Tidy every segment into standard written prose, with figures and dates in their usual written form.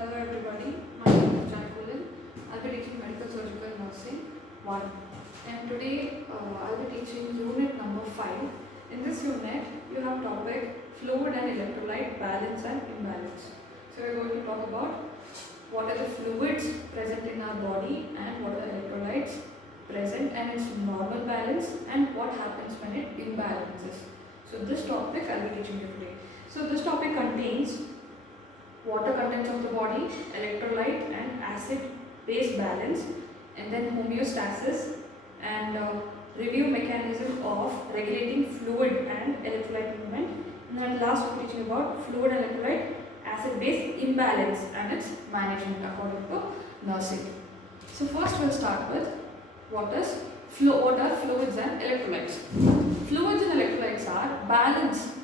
Hello everybody, my name is Janakulan. I'll be teaching Medical Surgical Nursing 1, and today I'll be teaching unit number 5. In this unit, you have topic fluid and electrolyte balance and imbalance. So we're going to talk about what are the fluids present in our body and what are the electrolytes present and its normal balance and what happens when it imbalances. So this topic I'll be teaching you today. So this topic contains water contents of the body, electrolyte and acid base balance, and then homeostasis and review mechanism of regulating fluid and electrolyte movement. And then last we're teaching about fluid and electrolyte acid base imbalance and its management according to nursing. So first we'll start with what are fluids and electrolytes. Fluids and electrolytes are balance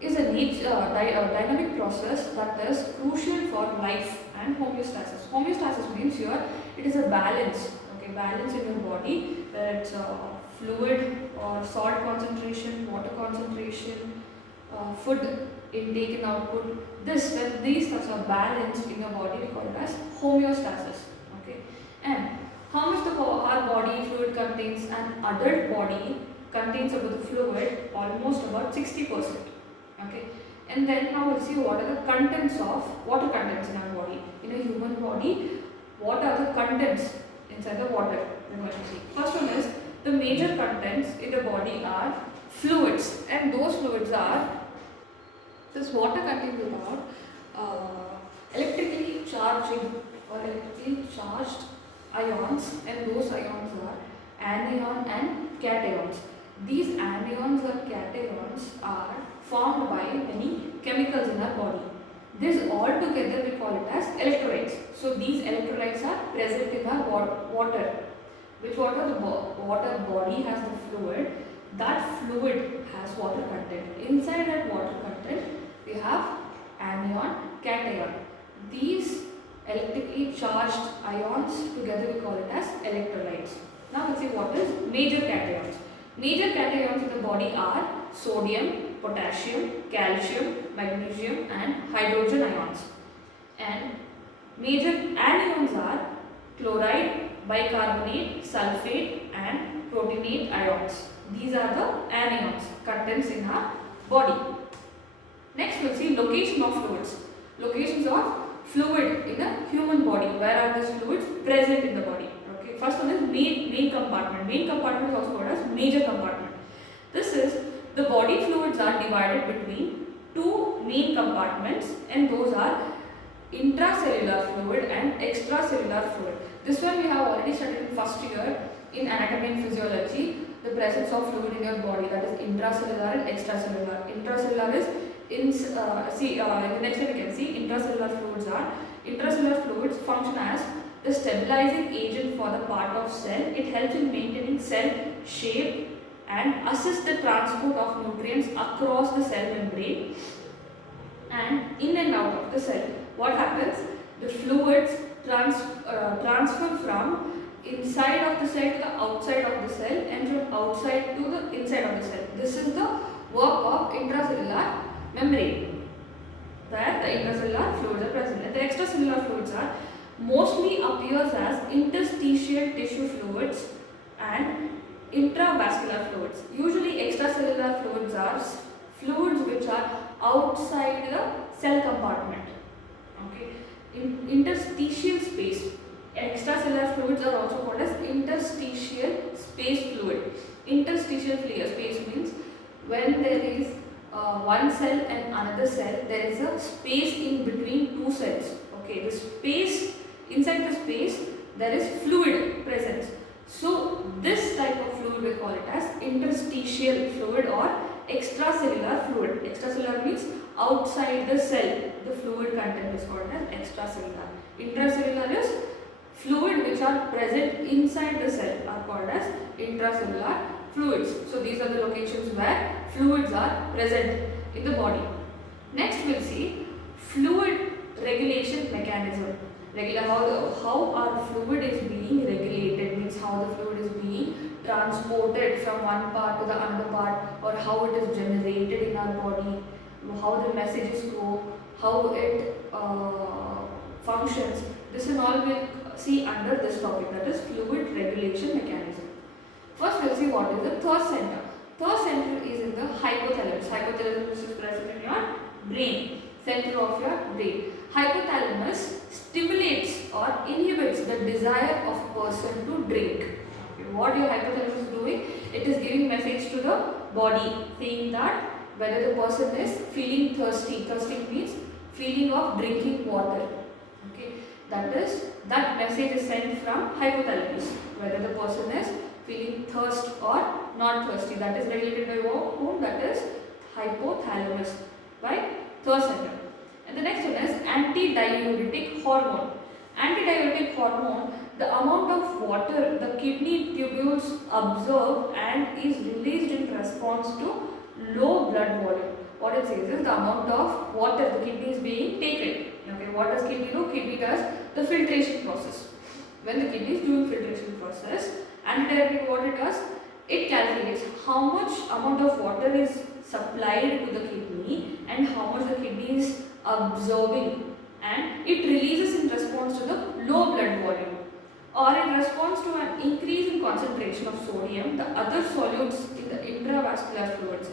is a dynamic process that is crucial for life and homeostasis. Homeostasis means here it is a balance, balance in your body, where it's fluid or salt concentration, water concentration, food intake and output. When these things are balanced in your body, we call it as homeostasis. And how much our body fluid contains? An adult body contains about the fluid almost about 60%. And then now we'll see what are the contents of water contents in our body. In a human body, what are the contents inside the water? We're going to see. First one is the major contents in the body are fluids, and those fluids are this water contains about electrically charging or electrically charged ions, and those ions are anion and cations. These anions or cations are formed by many chemicals in our body. This all together we call it as electrolytes. So these electrolytes are present in our water. Which water? The water body has the fluid. That fluid has water content. Inside that water content we have anion, cation. These electrically charged ions together we call it as electrolytes. Now let's see what is major cations. Major cations in the body are sodium, potassium, calcium, magnesium and hydrogen ions. And major anions are chloride, bicarbonate, sulfate and proteinate ions. These are the anions contents in our body. Next we'll see location of fluids. Locations of fluid in a human body. Where are these fluids present in the body? First one is main compartment. Main compartment is also called as major compartment. This is the body fluids are divided between two main compartments, and those are intracellular fluid and extracellular fluid. This one we have already studied in first year in anatomy and physiology, the presence of fluid in your body, that is intracellular and extracellular. Intracellular is in the next one you can see intracellular fluids function as the stabilizing agent for the part of cell. It helps in maintaining cell shape and assists the transport of nutrients across the cell membrane and in and out of the cell. What happens? The fluids transfer from inside of the cell to the outside of the cell and from outside to the inside of the cell. This is the work of intracellular membrane, where the intracellular fluids are present. And the extracellular fluids are mostly appears as interstitial tissue fluids and intravascular fluids. Usually extracellular fluids are fluids which are outside the cell compartment. In interstitial space. Extracellular fluids are also called as interstitial space fluid. Interstitial space means when there is one cell and another cell, there is a space in between two cells. The space, inside the space there is fluid present. So this type of fluid we call it as interstitial fluid or extracellular fluid. Extracellular means outside the cell. The fluid content is called as extracellular. Intracellular is fluid which are present inside the cell are called as intracellular fluids. So these are the locations where fluids are present in the body. Next we'll see fluid regulation mechanism. How our fluid is being regulated means how the fluid is being transported from one part to the another part, or how it is generated in our body, how the messages go, how it functions, this and all we'll see under this topic, that is fluid regulation mechanism. First we'll see what is the thirst center. Thirst center is in the hypothalamus. Hypothalamus is present in your brain, center of your brain. Hypothalamus stimulates or inhibits the desire of a person to drink. Okay. What your hypothalamus is doing? It is giving message to the body saying that whether the person is feeling thirsty. Thirsty means feeling of drinking water. Okay. That message is sent from hypothalamus whether the person is feeling thirst or not thirsty. That is regulated by whom? That is hypothalamus by thirst center. And the next one is antidiuretic hormone. Antidiuretic hormone, the amount of water the kidney tubules absorb and is released in response to low blood volume. What it says is the amount of water the kidney is being taken. Okay, what does kidney do? Kidney does the filtration process. When the kidney is doing filtration process, antidiuretic, what it does? It calculates how much amount of water is supplied to the kidney and how much the kidney is absorbing, and it releases in response to the low blood volume or in response to an increase in concentration of sodium, the other solutes in the intravascular fluids.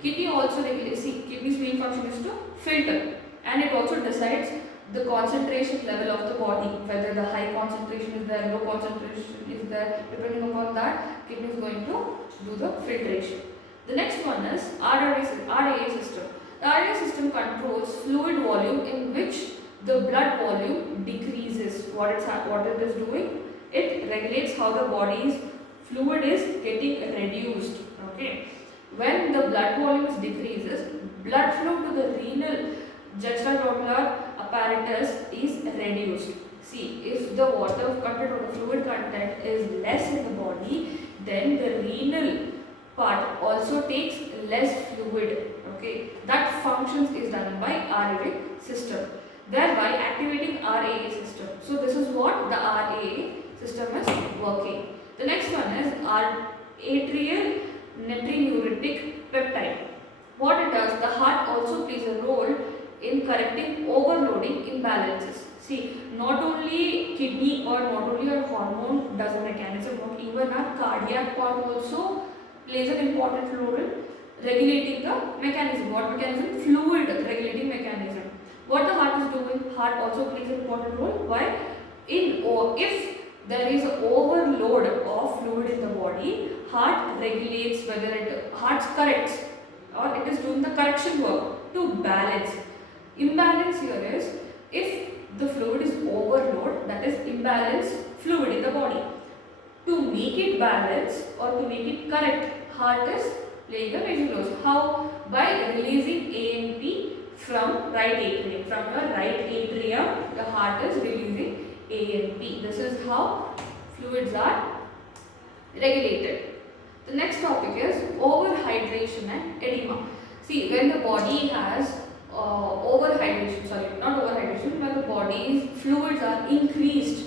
Kidney also regulates, kidney's main function is to filter, and it also decides the concentration level of the body, whether the high concentration is there, low concentration is there. Depending upon that, kidney is going to do the filtration. The next one is RDA system. The RDA system controls fluid volume in which the blood volume decreases. What it is doing? It regulates how the body's fluid is getting reduced. Okay. When the blood volume decreases, blood flow to the renal juxtaglottular apparatus is reduced. See, if the water content or the fluid content is less in the body, then the renal part also takes less fluid. Okay, that functions is done by RAA system, thereby activating RAA system. So this is what the RAA system is working. The next one is atrial natriuretic peptide. What it does, the heart also plays a role in correcting overloading imbalances. See, not only kidney or not only our hormone does a mechanism work, even our cardiac part also plays an important role in regulating the mechanism. What mechanism? Fluid regulating mechanism. What the heart is doing? Heart also plays an important role. Why? If there is overload of fluid in the body, heart regulates whether heart corrects or it is doing the correction work to balance. Imbalance here is if the fluid is overload, that is imbalance fluid in the body. To make it balance or to make it correct, heart is playing a major role. How? By releasing ANP from right atrium. From your right atrium, the heart is releasing ANP. This is how fluids are regulated. The next topic is overhydration and edema. See, when the body has when the body's fluids are increased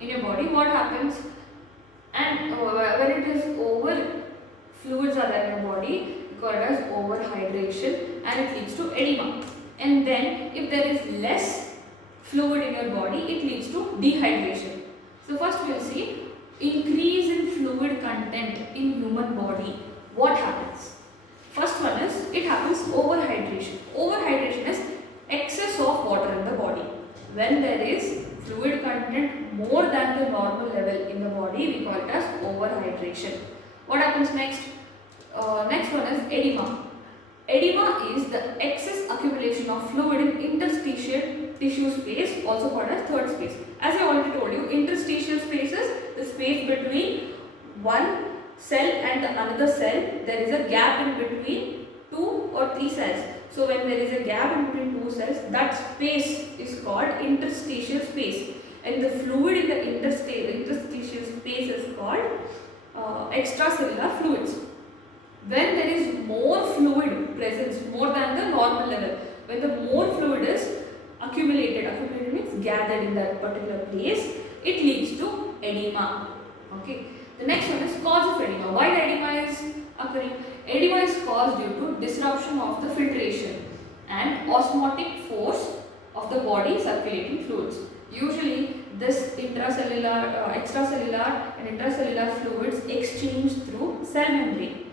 in your body, what happens? And when it is fluids are there in your body, called as overhydration, and it leads to edema. And then if there is less fluid in your body, it leads to dehydration. So first we will see increase in fluid content in human body. What happens? First one is, it happens overhydration. Overhydration is excess of water in the body. When there is fluid content more than the normal level in the body, we call it as overhydration. What happens next? Next one is edema. Edema is the excess accumulation of fluid in interstitial tissue space, also called as third space. As I already told you, interstitial space is the space between one cell and another cell. There is a gap in between 2 or 3 cells. So when there is a gap in between 2 cells, that space is called interstitial space, and the fluid in the interstitial space is called extracellular fluids. When there is more fluid presence, more than the normal level, when the more fluid is accumulated means gathered in that particular place, it leads to edema. Okay. The next one is cause of edema. Why the edema is occurring? Edema is caused due to disruption of the filtration and osmotic force of the body circulating fluids. Usually this intracellular, extracellular and intracellular fluids exchange through cell membrane.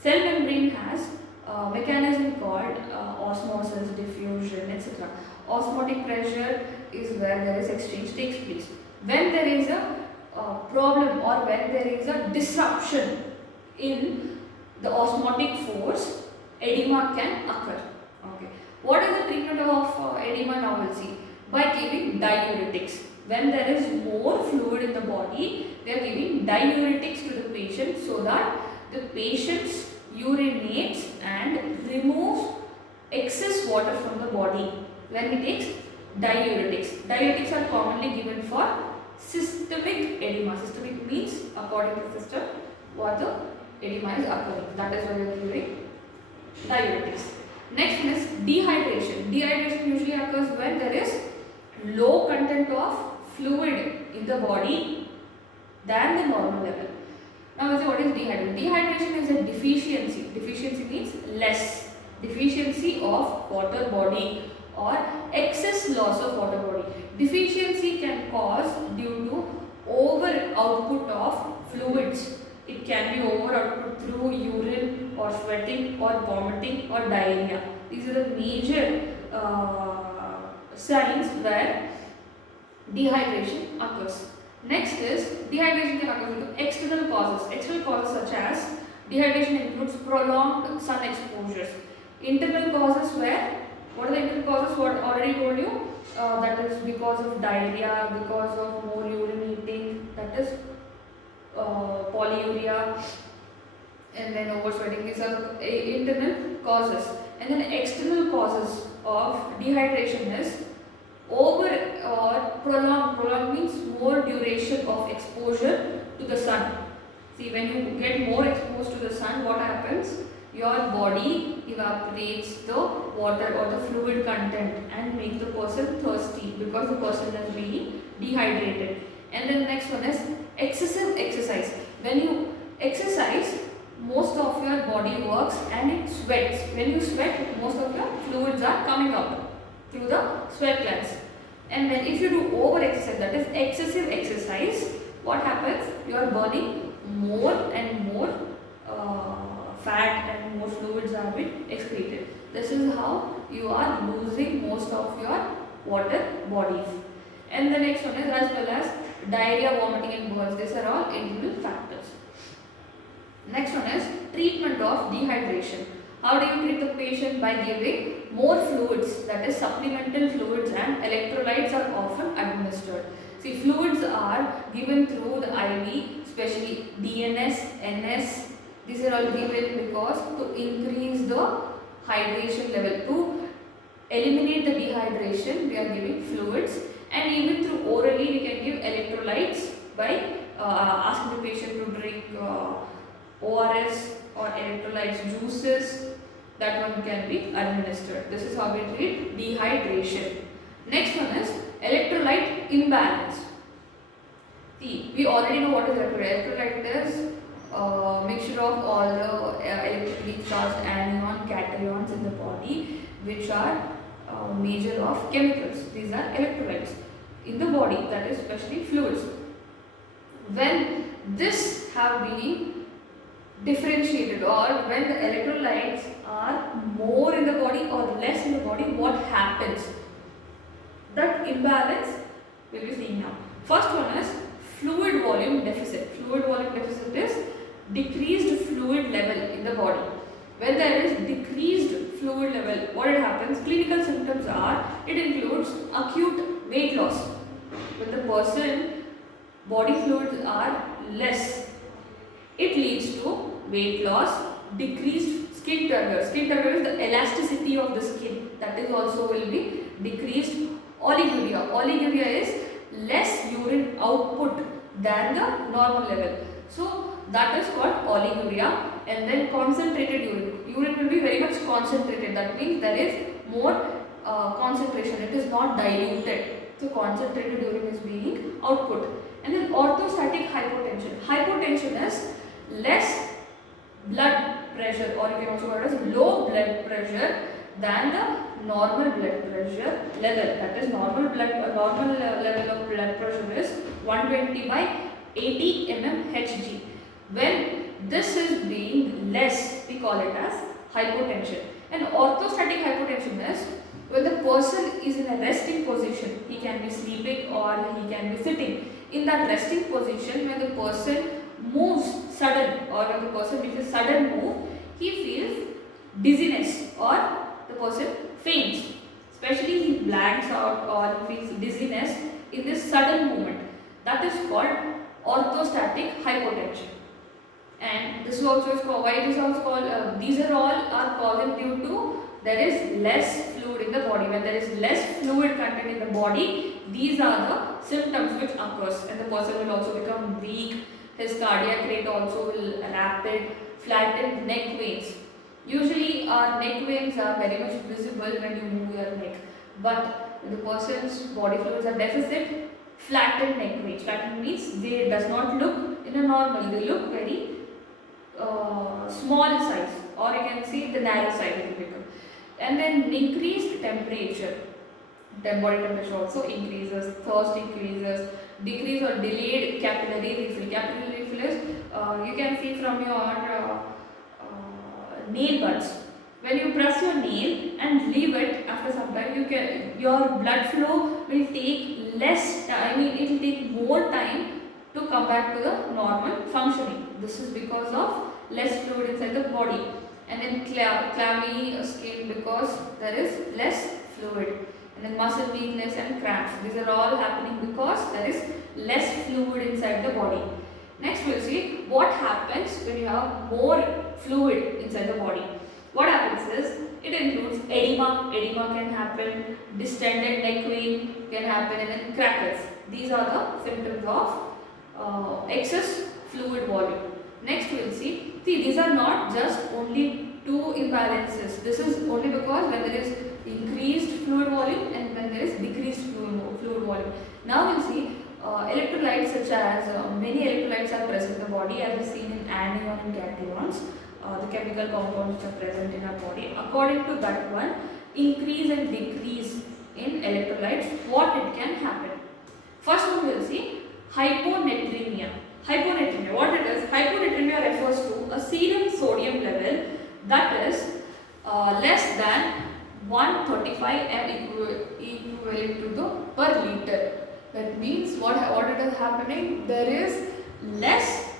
Cell membrane has a mechanism called osmosis, diffusion, etc. Osmotic pressure is where there is exchange takes place. When there is a problem or when there is a disruption in the osmotic force, edema can occur. Okay. What is the treatment of edema now we'll see? By giving diuretics. When there is more fluid in the body, we are giving diuretics to the patient so that the patient urinates and removes excess water from the body when he takes diuretics. Diuretics are commonly given for systemic edema. Systemic means according to the system what the edema is occurring. That is why we are giving diuretics. Next one is dehydration. Dehydration usually occurs when there is low content of fluid in the body than the normal level. Now we'll see what is dehydration. Dehydration is a deficiency. Deficiency means less. Deficiency of water body or excess loss of water body. Deficiency can cause due to over output of fluids. It can be over output through urine or sweating or vomiting or diarrhea. These are the major signs where dehydration occurs. Next is dehydration can occur due to external causes. External causes such as dehydration includes prolonged sun exposures. Internal causes where, what are the internal causes? What I already told you, that is because of diarrhea, because of more urinating, that is polyuria, and then oversweating. These are internal causes. And then external causes of dehydration is over or prolonged. Prolonged means more duration of exposure to the sun. See, when you get more exposed to the sun, what happens? Your body evaporates the water or the fluid content and makes the person thirsty because the person is being dehydrated. And then the next one is excessive exercise. When you exercise, most of your body works and it sweats. When you sweat, most of your fluids are coming out through the sweat glands. And then if you do over exercise, that is excessive exercise, what happens? You are burning more and more fat and more fluids are being excreted. This is how you are losing most of your water bodies. And the next one is as well as diarrhea, vomiting and burns. These are all internal factors. Next one is treatment of dehydration. How do you treat the patient? By giving more fluids, that is supplemental fluids, and electrolytes are often administered. See, fluids are given through the IV, especially DNS, NS. These are all given because to increase the hydration level. To eliminate the dehydration, we are giving fluids, and even through orally we can give electrolytes by asking the patient to drink ORS or electrolytes juices. That one can be administered. This is how we treat dehydration. Next one is electrolyte imbalance. See, we already know what is electrolyte. Electrolyte is a mixture of all the electrically charged anion cations in the body, which are major of chemicals. These are electrolytes in the body, that is especially fluids. When this have been differentiated, or when the electrolytes are more in the body or less in the body, what happens? That imbalance we will be seeing now. First one is fluid volume deficit. Fluid volume deficit is decreased fluid level in the body. When there is decreased fluid level, what happens? Clinical symptoms are, it includes acute weight loss. When the person body fluids are less, it leads to weight loss, decreased skin turgor. Skin turgor is the elasticity of the skin, that is also will be decreased. Oliguria. Oliguria is less urine output than the normal level. So that is called oliguria. And then concentrated urine. Urine will be very much concentrated. That means there is more concentration. It is not diluted. So concentrated urine is being output. And then orthostatic hypotension. Hypotension is less blood pressure, or you can also call it as low blood pressure than the normal blood pressure level. That is normal level of blood pressure is 120 by 80 mmHg. When this is being less, we call it as hypotension. And orthostatic hypotension is when the person is in a resting position. He can be sleeping or he can be sitting. In that resting position, when the person moves sudden, or when the person makes a sudden move, he feels dizziness or the person faints. Especially he blanks out or he feels dizziness in this sudden movement. That is called orthostatic hypotension. And this is also called, why it is also called, these are all are caused due to there is less fluid in the body. When there is less fluid content in the body, these are the symptoms which occurs, and the person will also become weak. His cardiac rate also will rapid, flattened neck veins. Usually our neck veins are very much visible when you move your neck, but when the person's body fluids are deficit, flattened neck veins. Flattened means they does not look in a normal, they look very small size, or you can see the narrow size will become. And then increased temperature, the body temperature also increases, thirst increases, decrease or delayed capillary refill. Capillary refill is you can see from your nail buds. When you press your nail and leave it after some time, your blood flow will take less time. It will take more time to come back to the normal functioning. This is because of less fluid inside the body. And then clammy skin because there is less fluid. And then muscle weakness and cramps. These are all happening because there is less fluid inside the body. Next we'll see what happens when you have more fluid inside the body. What happens is, it includes edema. Edema can happen, distended neck vein can happen, and then crackles. These are the symptoms of excess fluid volume. Next we will see these are not just only two imbalances. This is only because when there is increased fluid volume and when there is decreased fluid volume. Now we will see electrolytes such as many electrolytes are present in the body, as we seen in anion and cations, the chemical compounds which are present in our body. According to that one, increase and decrease in electrolytes, what it can happen. First one we will see hyponatremia. Hyponatremia, what it is? Hyponatremia refers to a serum sodium level that is less than 135 m equivalent to the per liter. That means what it is happening? There is less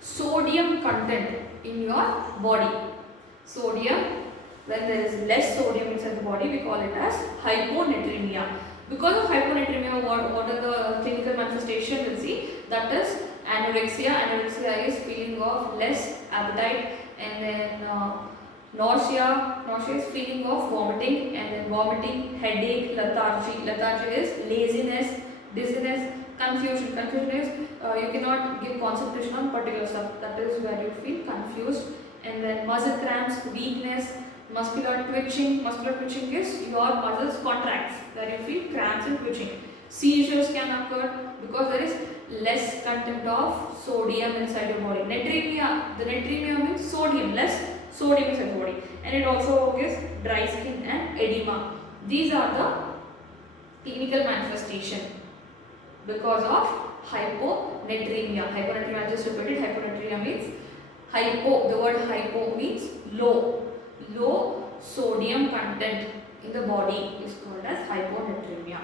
sodium content in your body. Sodium, when there is less sodium inside the body, we call it as hyponatremia. Because of hyponatremia, what are the clinical manifestations? We'll see. That is anorexia. Anorexia is feeling of less appetite, and then nausea. Nausea is feeling of vomiting, and then vomiting, headache, lethargy. Lethargy is laziness, dizziness, confusion. Confusion is you cannot give concentration on particular stuff. That is where you feel confused. And then muscle cramps, weakness, muscular twitching. Muscular twitching is your muscles contracts, where you feel cramps and twitching. Seizures can occur because there is less content of sodium inside your body. Natremia, the natremia means sodium, less sodium inside the body, and it also gives dry skin and edema. These are the clinical manifestation because of hyponatremia. Hyponatremia, I just repeated, hyponatremia means hypo, the word hypo means low. Low sodium content in the body is called as hyponatremia.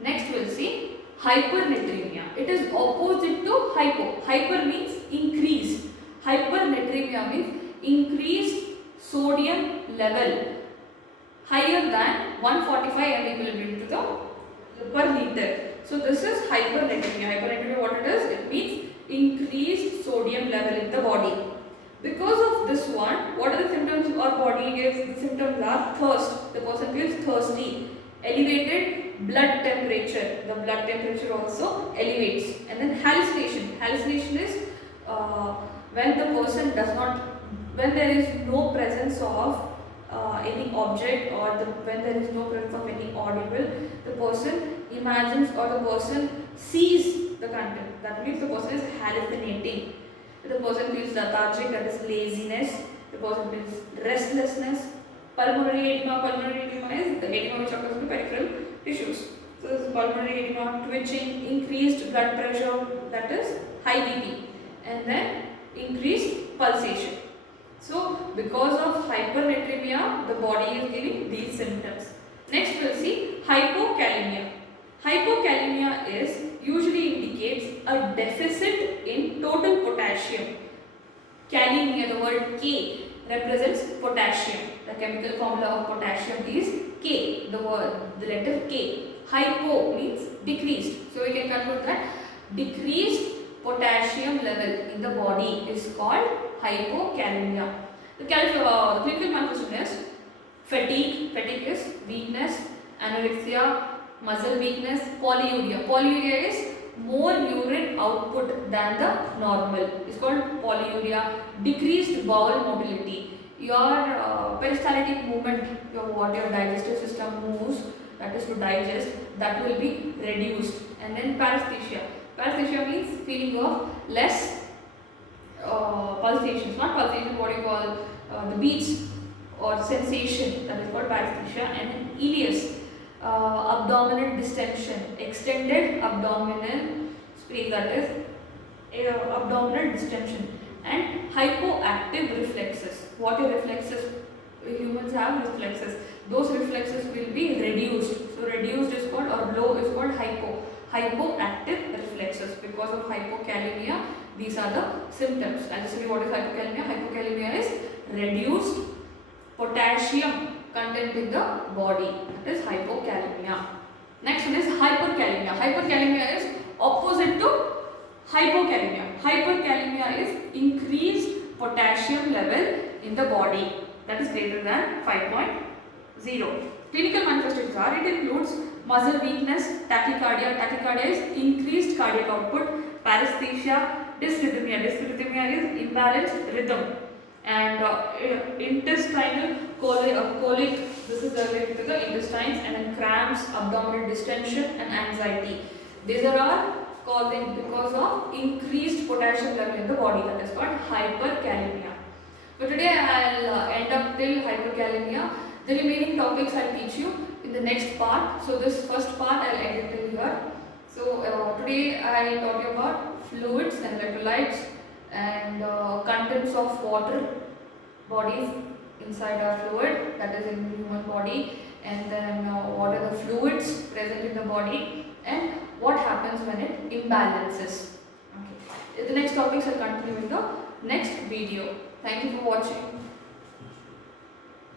Next we will see hypernatremia. It is opposite to hypo. Hyper means increased. Hypernatremia means increased sodium level higher than 145 m equivalent to the per liter. So this is hypernatremia. Hypernatremia, what it is? It means increased sodium level in the body. Because of this one, what are the symptoms our body gives? The symptoms are thirst. The person feels thirsty. Elevated blood temperature. The blood temperature also elevates. And then hallucination. Hallucination is when the person does not, when there is no presence of any object, or when there is no presence of any audible, the person imagines or the person sees the content. That means the person is hallucinating. The person feels lethargic, that is laziness. The person feels restlessness. Pulmonary edema is the edema which occurs in the peripheral tissues. So this is pulmonary edema, twitching, increased blood pressure, that is high BP, and then increased pulsation. So because of hypernatremia, the body is giving these symptoms. Next we'll see hypokalemia. Hypokalemia is usually indicates a deficit in total potassium. Kalemia, the word K represents potassium. The chemical formula of potassium is K, the letter K. Hypo means decreased. So we can conclude that decreased potassium level in the body is called hypokalemia. The clinical manifestation is fatigue. Fatigue is weakness, anorexia, muscle weakness, polyuria. Polyuria is more urine output than the normal. It's called polyuria. Decreased bowel motility. Your peristaltic movement, your digestive system moves, that is to digest, that will be reduced. And then paresthesia. Paresthesia means feeling of less pulsations, not pulsation, what you call the beats or sensation, that is called paresthesia. And then ileus, abdominal distension, extended abdominal space, that is abdominal distension. And hypoactive reflexes. What are reflexes? Humans have reflexes. Those reflexes will be reduced. So reduced is called, or low is called hypoactive reflexes. Because of hypokalemia, these are the symptoms. I'll just tell you what is hypokalemia. Hypokalemia is reduced potassium content in the body. That is hypokalemia. Next one is hyperkalemia. Hyperkalemia is opposite to hypokalemia. Hyperkalemia is increased potassium level in the body, that is greater than 5.0. Clinical manifestations are, it includes muscle weakness, tachycardia. Tachycardia is increased cardiac output, paresthesia, dysrhythmia. Dysrhythmia is imbalanced rhythm, and intestinal colic. This is related to the intestines, and then cramps, abdominal distension, and anxiety. These are all causing because of increased potassium level in the body, that is called hyperkalemia. So today I'll end up till hyperkalemia. The remaining topics I'll teach you in the next part. So this first part I'll end it till here. So today I taught you about fluids and electrolytes and contents of water bodies inside our fluid, that is in the human body, and then what are the fluids present in the body and what happens when it imbalances. Okay. The next topics I'll continue in the next video. Thank you for watching.